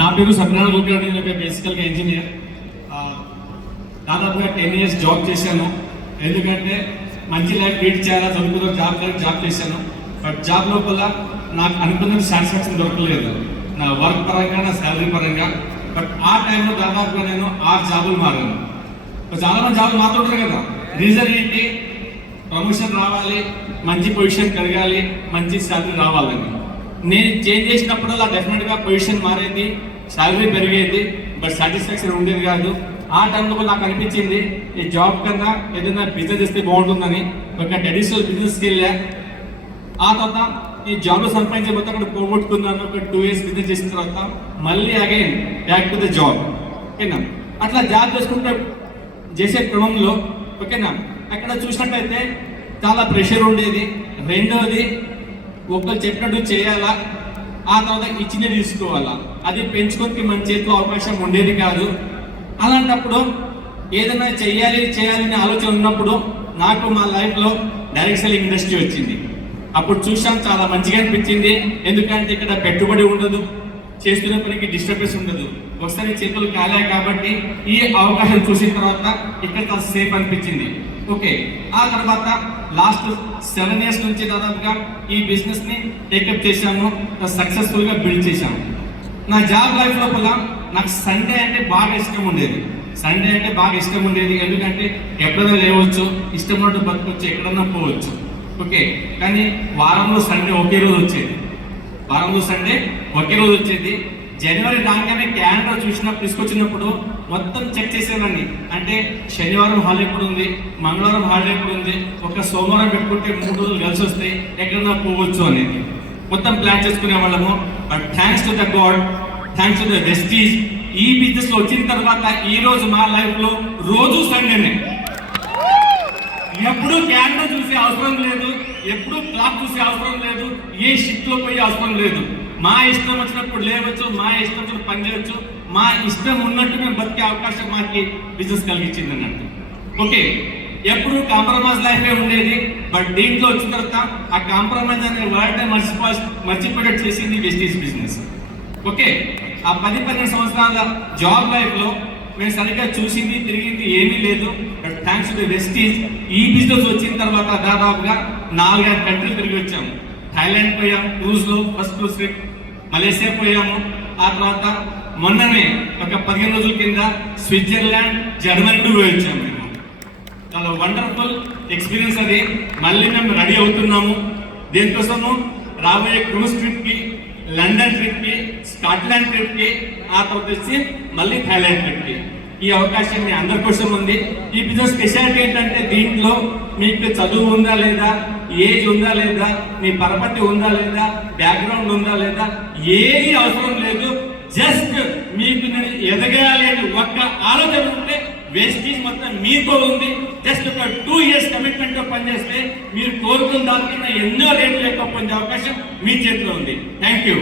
నా పేరు సత్యనారాయణ గోపిరెడ్డి. నేను బేసికల్గా ఇంజనీర్. దాదాపుగా 10 years జాబ్ చేశాను. ఎందుకంటే మంచి లైఫ్ లీడ్ చేయాలా, చదువుకున్న జాబ్ చేశాను. బట్ జాబ్ లోపల నాకు అనుకున్న సాటిస్ఫాక్షన్ దొరకలేదు, నా వర్క్ పరంగా, నా శాలరీ పరంగా. బట్ ఆ టైంలో దాదాపుగా నేను 6 జాబులు మారాను. చాలా మంది జాబులు మారుతుంటారు కదా. రీజన్ ఏంటి? ప్రమోషన్ రావాలి, మంచి పొజిషన్ కలగాలి, మంచి శాలరీ రావాలని. నేను చేంజ్ చేసినప్పుడల్లా డెఫినెట్గా పొజిషన్ మారేది, శాలరీ పెరిగేది, బట్ సాటిస్ఫాక్షన్ ఉండేది కాదు. ఆ టైంలో నాకు అనిపించింది ఈ జాబ్ కన్నా ఏదైనా బిజినెస్ చేస్తే బాగుంటుందని ఒక ట్రెడిషనల్ బిజినెస్కి వెళ్ళా. ఆ తర్వాత ఈ జాబ్లో సంపాదించే మొత్తం అక్కడ పోగొట్టుకున్నాను. ఒక 2 years బిజినెస్ చేసిన తర్వాత మళ్ళీ again back to the job. ఓకేనా? అట్లా జాబ్ చేసుకుంటే చేసే క్రమంలో ఓకేనా అక్కడ చూసినట్టయితే చాలా ప్రెషర్ ఉండేది. రెండోది ఒకరు చెప్పినట్టు చేయాలా, ఆ తర్వాత ఇచ్చినది తీసుకోవాలా, అది పెంచుకోనికి మన చేతిలో అవకాశం ఉండేది కాదు. అలాంటప్పుడు ఏదైనా చేయాలి అనే ఆలోచన ఉన్నప్పుడు నాకు మా లైఫ్లో డైరెక్ట్ సెల్లింగ్ ఇండస్ట్రీ వచ్చింది. అప్పుడు చూసాను, చాలా మంచిగా అనిపించింది. ఎందుకంటే ఇక్కడ పెట్టుబడి ఉండదు, చేస్తున్న పనికి డిస్టర్బెన్స్ ఉండదు, ఒకసారి చేతులు కాలే. కాబట్టి ఈ అవకాశం చూసిన తర్వాత ఇక్కడ చాలా సేఫ్ అనిపించింది. ఓకే, ఆ తర్వాత లాస్ట్ 7 years నుంచి దాదాపుగా ఈ బిజినెస్ని టేకప్ చేశాము, సక్సెస్ఫుల్గా బిల్డ్ చేశాము. నా జాబ్ లైఫ్ లోపల నాకు సండే అంటే బాగా ఇష్టం ఉండేది. ఎందుకంటే ఎప్పుడైనా లేవచ్చు, ఇష్టం ఉన్నట్టు బతకొచ్చు, ఎక్కడన్నా పోవచ్చు. ఓకే, కానీ వారంలో సండే ఒకే రోజు వచ్చేది. జనవరి రాగానే క్యాలెండర్ చూసినప్పుడు తీసుకొచ్చినప్పుడు మొత్తం చెక్ చేసేవాడిని. అంటే శనివారం హాలిడే ఎప్పుడు ఉంది, మంగళవారం హాలిడే ఎప్పుడు ఉంది, ఒక సోమవారం పెట్టుకుంటే 3 రోజులు కలిసి వస్తాయి, ఎక్కడన్నా పోవచ్చు అనేది మొత్తం ప్లాన్ చేసుకునే వాళ్ళము. But thanks to the God, thanks to the Vestige, ఈ బిజినెస్ లో వచ్చిన తర్వాత ఈ రోజు మా లైఫ్ లో రోజు సండేనే. ఎప్పుడు క్యాలెండర్ చూసే అవసరం లేదు, ఎప్పుడు క్లాక్ చూసే అవసరం లేదు, ఏ షిఫ్ట్ లో పోయే అవసరం లేదు. మా ఇష్టం వచ్చినప్పుడు లేవచ్చు, మా ఇష్టం వచ్చినప్పుడు పని చేయవచ్చు, మా ఇష్టం ఉన్నట్టు మేము బతికే అవకాశం మాకు బిజినెస్ కలిగించింది అన్నట్టు. ఓకే, ఎప్పుడు కాంప్రమైజ్ లైఫే ఉండేది. బట్ దీంట్లో వచ్చిన తర్వాత ఆ కాంప్రమైజ్ అనే వర్డ్ మర్చిపోయేటట్టు చేసింది వెస్టీజ్ బిజినెస్. ఓకే, ఆ 10-12 సంవత్సరాల జాబ్ లైఫ్ లో మేము సరిగ్గా చూసింది తిరిగింది ఏమీ లేదు. But thanks to the Vestige ఈ బిజినెస్ వచ్చిన తర్వాత దాదాపుగా 4-5 కంట్రీలు తిరిగి వచ్చాము. థాయిలాండ్ పోయాం క్రూజ్ లో, ఫస్ట్ క్రూజ్ ట్రిప్. మలేషియా పోయాము. ఆ తర్వాత మొన్ననే ఒక 15 రోజుల కింద స్విట్జర్లాండ్, జర్మనీ పోయి వచ్చాము. మేము చాలా వండర్ఫుల్ ఎక్స్పీరియన్స్ అది. మళ్ళీ మేము రెడీ అవుతున్నాము దేనికోసము, రాబోయే క్రూజ్ ట్రిప్ కి, లండన్ ట్రిప్ కి, స్కాట్లాండ్ ట్రిప్ కి, ఆ తర్వాత వచ్చి మళ్ళీ థాయిలాండ్ ట్రిప్ కి. ఈ అవకాశం మీ అందరి కోసం ఉంది. ఈ బిజినెస్ స్పెషాలిటీ ఏంటంటే దీంట్లో మీకు చదువు ఉందా లేదా, ఏజ్ ఉందా లేదా, మీ పరపతి ఉందా లేదా, బ్యాక్గ్రౌండ్ ఉందా లేదా, ఏది అవసరం లేదు. జస్ట్ మీకు నేను ఎదగాలి అని ఒక్క ఆలోచన ఉంటే వెస్టీజ్ మొత్తం మీతో ఉంది. జస్ట్ ఒక 2 years కమిట్మెంట్ తో పనిచేస్తే మీరు కోరుకున్న దానికన్నా ఎన్నో రేట్లు ఎక్కువ పొందే అవకాశం మీ చేతిలో ఉంది. Thank you.